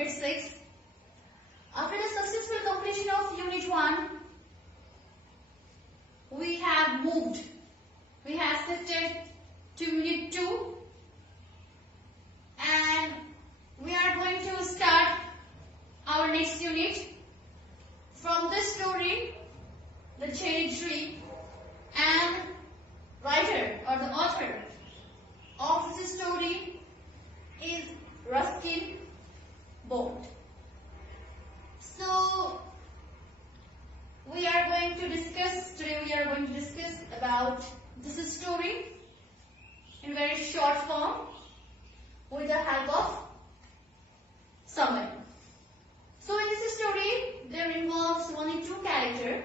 grade 6. After the successful completion of Unit 1, we have shifted to Unit 2 and we are going to start our next unit from this story, The Cherry Tree, and writer or the author of this story is Ruskin Bond. So we are going to discuss about this story in very short form with the help of summary. So in this story there involves only two characters,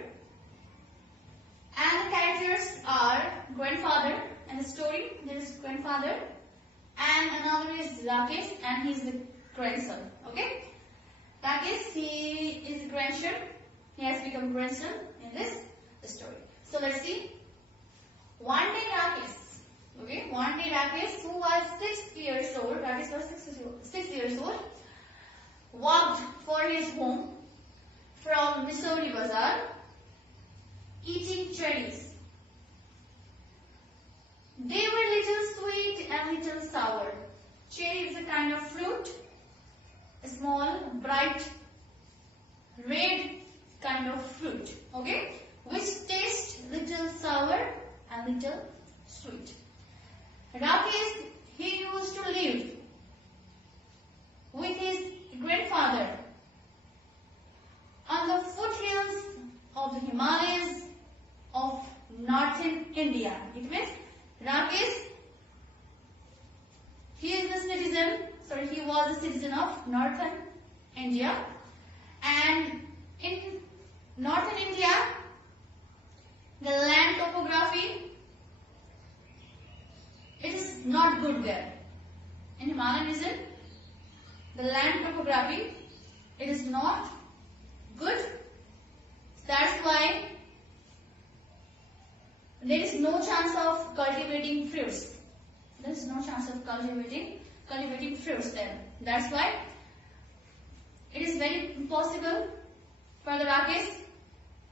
and the characters are grandfather. In the story there is grandfather and another is Rakesh and he is the grandson. Okay, Rakesh, he is grandson. He has become grandson in this story. So let's see. One day Rakesh, who was 6 years old, Rakesh was 6 years old, walked for his home from Missouri Bazaar, eating cherries. They were little sweet and little sour. Cherry is a kind of fruit, a small, bright, red kind of fruit, okay, which tastes little sour and little sweet. Rakesh, he used to live with his grandfather on the foothills of the Himalayas of northern India. It means Rakesh, he was a citizen of northern India, and in northern India the land topography, it is not good there. In Himalayan region the land topography, it is not good. That's why there is no chance of cultivating fruits. There is no chance of cultivating fruits there. That's why it is very impossible for the Rakesh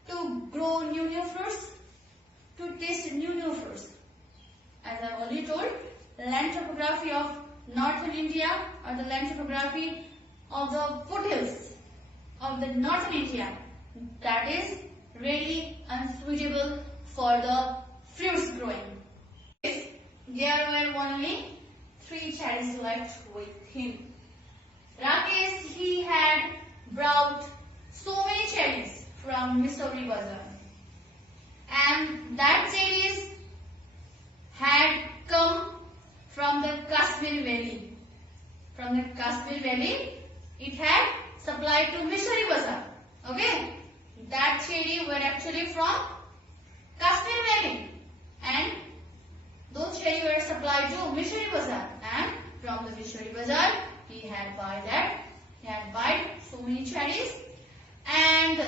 to grow new fruits, to taste new fruits. As I already told, the land topography of northern India or the land topography of the foothills of the northern India, that is really unsuitable for the fruits growing. There were only 3 cherries left with him. Rakesh, he had brought so many cherries from Missouri Bazaar, and that cherries had come from the Kashmir Valley. From the Kashmir Valley, it had supplied to Missouri Bazaar. Okay, that cherry were actually from Kashmir Valley, and those cherries were supplied to Missouri Bazaar, and from the Missouri Bazaar he had buy so many cherries, and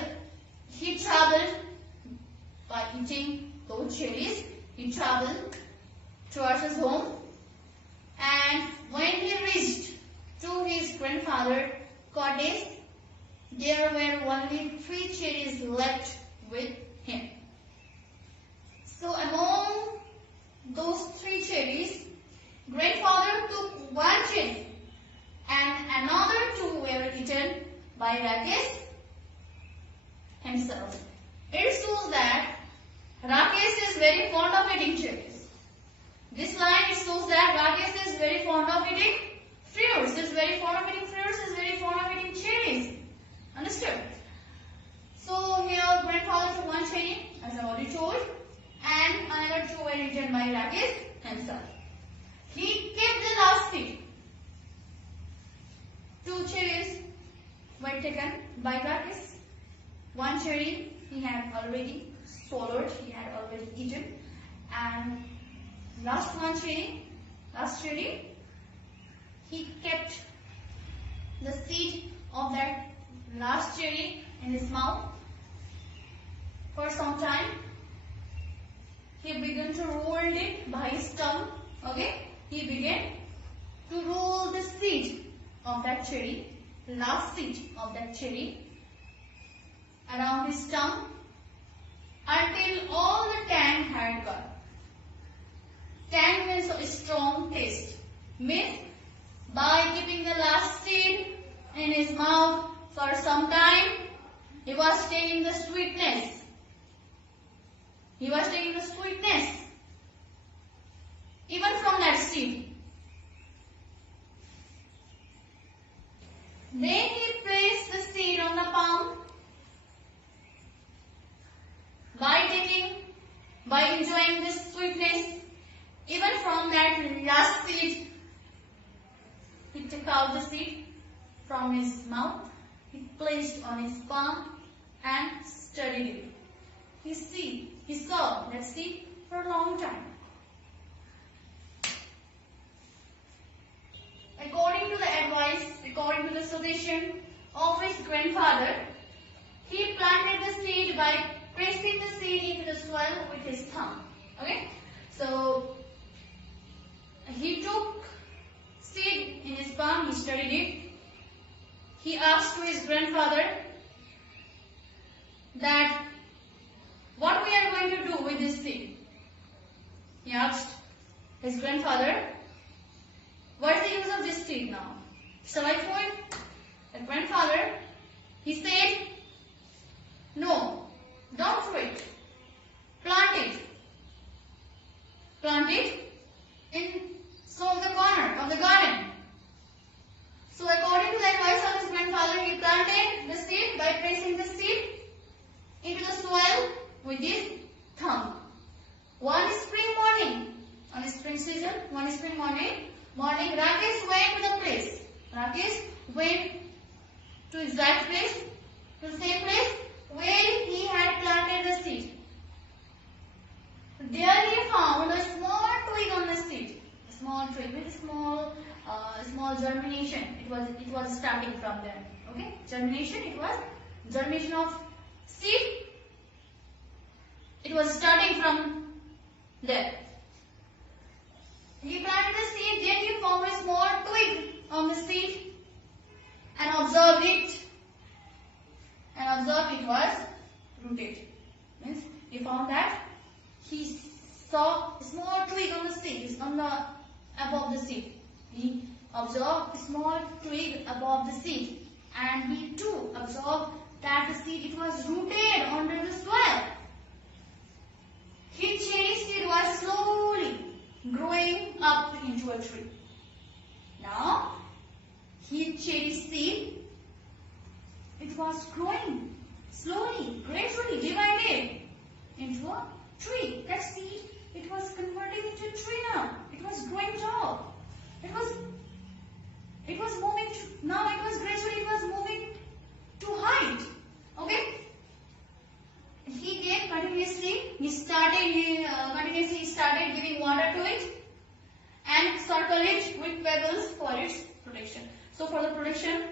he traveled by eating those cherries. He traveled towards his home, and when he reached to his grandfather's cottage, there were only 3 cherries left with him. So among those 3 cherries, grandfather took 1 cherry and another 2 were eaten by Rakesh himself. It shows that Rakesh is very fond of eating cherries. This line shows that Rakesh is very fond of eating fruits, is very fond of eating cherries. Understood? So here grandfather took 1 cherry, as I already told, and another 2 were eaten by Rakesh himself. He kept the last seed. 2 cherries were taken by Rakesh. 1 cherry he had already swallowed, he had already eaten, and last cherry, he kept the seed of that last cherry in his mouth for some time. He began to roll it by his tongue. Okay, he began to roll the seed of that cherry last seed of that cherry around his tongue until all the tang had gone. Tang means a strong taste. Means by keeping the last seed in his mouth for some time, he was taking the sweetness. He was taking the sweetness even from that seed. Then he placed the seed on the palm by enjoying this sweetness even from that last seed. He took out the seed from his mouth, he placed on his palm and studied it. He saw that seed for a long time. According to the advice, according to the suggestion of his grandfather, he planted the seed by pressing the seed into the soil with his thumb. Okay, so he took seed in his palm, he studied it. He asked to his grandfather that what we are going to do with this seed. He asked his grandfather, what is the use of this seed now? Shall I throw it? The grandfather, he said, no, don't throw it. Plant it. Plant it in some of the corner of the garden. So according to the advice of his grandfather, he planted the seed by pressing the seed into the soil with his thumb. One spring morning, on a spring season, one spring morning, Rakesh went to the place. Rakesh went to exact place, to the same place where he had planted the seed. There he found a small twig on the seed. A small twig with small germination. It was starting from there. Okay, germination. It was germination of seed. It was starting from there. He planted the seed, then he found a small twig on the seed and observed it. It was rooted. Means he found that he saw a small twig on the seed, above the seed. He observed a small twig above the seed, and he too observed that the seed it was rooted under the soil. His cherry seed was slowly growing up into a tree. Now, his cherry seed, it was growing slowly, gradually, day by day, into a tree. That seed, it was converting into a tree now. It was growing tall. It was moving. Now it was moving to height. Okay. He gave continuously. He started giving water to it and circle it with pebbles for its protection. So for the protection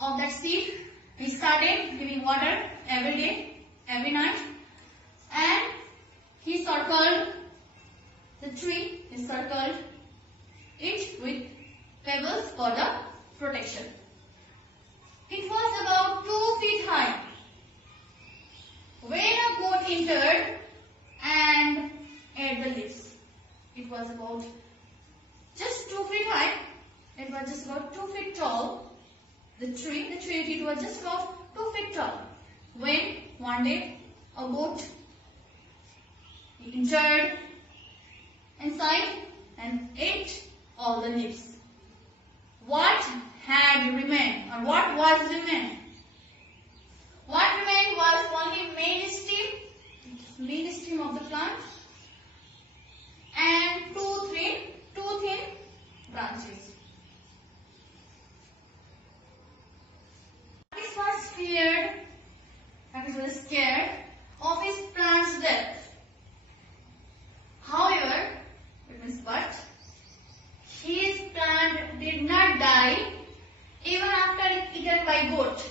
of that seed, he started giving water every day, every night, and he circled the tree. He circled it with pebbles for the protection. It was about 2 feet high. When a goat entered and ate the leaves, it was about just 2 feet high. It was just about 2 feet tall. The tree, it was just about 2 feet tall. When one day a goat entered inside and ate all the leaves. What had remained, or what was remained? What remained was only main stem of the plant, and two thin branches. Rakesh was scared of his plant's death. However, his plant did not die even after eaten by goat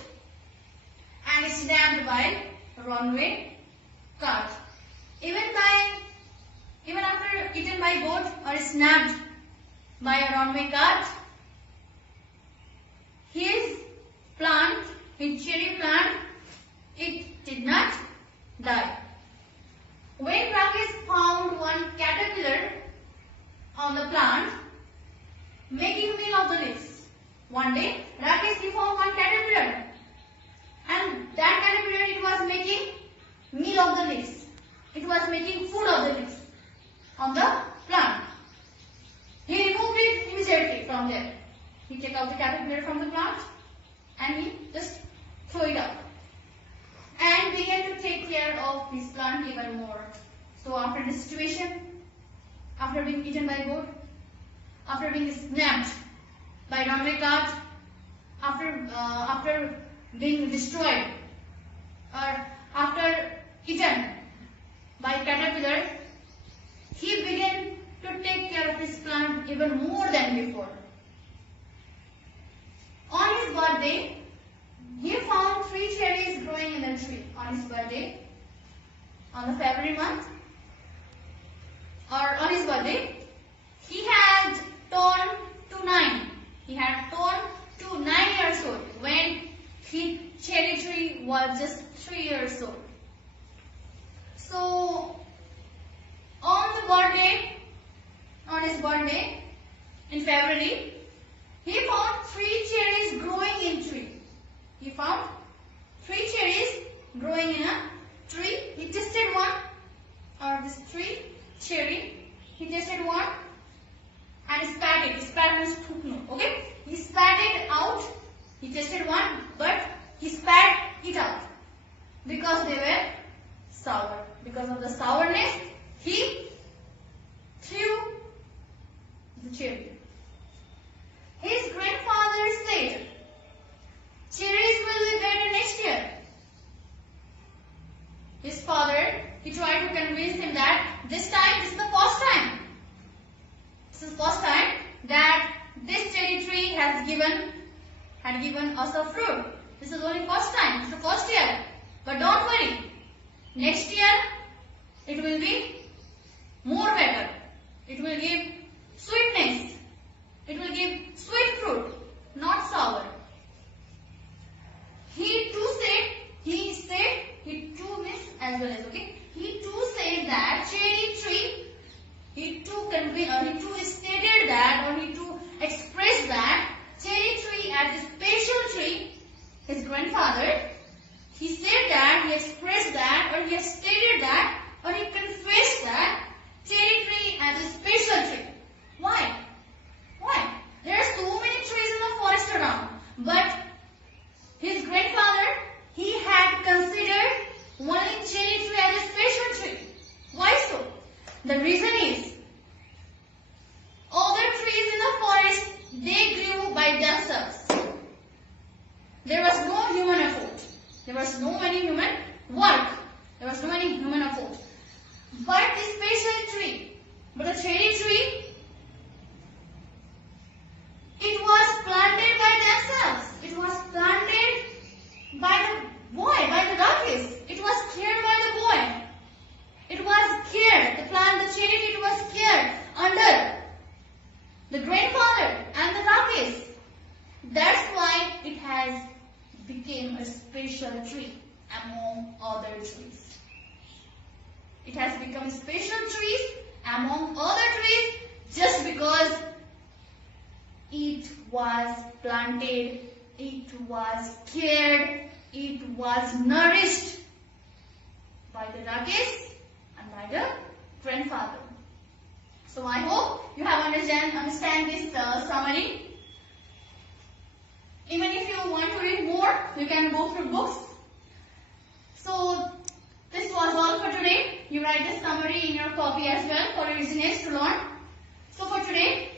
and snapped by runaway cart. Even after eaten by goat or snapped by a runaway cart, his plant, his cherry plant, it did not die. When Rakesh found one caterpillar on the plant making meal of the leaves, one day Rakesh he found one caterpillar, and that caterpillar it was making meal of the leaves. It was making food of the leaves on the plant. He removed it immediately from there. He took out the caterpillar from the plant and he just threw it out and began to take care of his plant even more. So after this situation, after being eaten by goat, after being snapped by runaway cart, after being destroyed, or after eaten by caterpillar, he began to take care of his plant even more than before. On his birthday, he found 3 cherries growing in the tree. On his birthday, on the February month, or on his birthday, he had turned to 9. He had turned to 9 years old when his cherry tree was just 3 years old. So, on his birthday in February, he found 3 cherries growing in tree. He found 3 cherries growing in a tree. He tested one, or this 3 cherry. He tested one and spat it. Spat means thukno. Okay? He spat it out. He tested one, but he spat it out because they were sour. Because of the sourness, he threw the cherry. His grandfather said, "Cherries will be better next year." His father, he tried to convince him that this is the first time. This is the first time that this cherry tree had given us a fruit. This is only first time. It's the first year. But don't worry. Next year, it will be more better. It will give sweetness. It will give sweet fruit, not sour. He too means as well as, okay. He too said that cherry tree, he too stated that, or he too expressed that cherry tree as a special tree. His grandfather, he said that, he expressed that, or he has stated that, or he confessed that cherry tree as a special tree. Why? Why? There are so many trees in the forest around, but his grandfather, he had considered only cherry tree as a special tree. Why so? The reason is, other trees in the forest, they grew by themselves. There was no human effort. There was no any human work. There was no any human effort. But the special tree, but the cherry tree, it was planted by themselves. It was planted by the boy, by the Rakesh. It was cared by the boy. It was cared. The plant, the cherry tree, it was cared under the grandfather and the Rakesh. That's why it has become a special tree among other trees. It has become special trees among other trees just because it was planted, it was cared, it was nourished by the Rakesh and by the grandfather. So I hope you have understand this summary. Even if you want to read more, you can go through books. So this was all for today. You write this summary in your copy as well for your listeners to learn. So for today,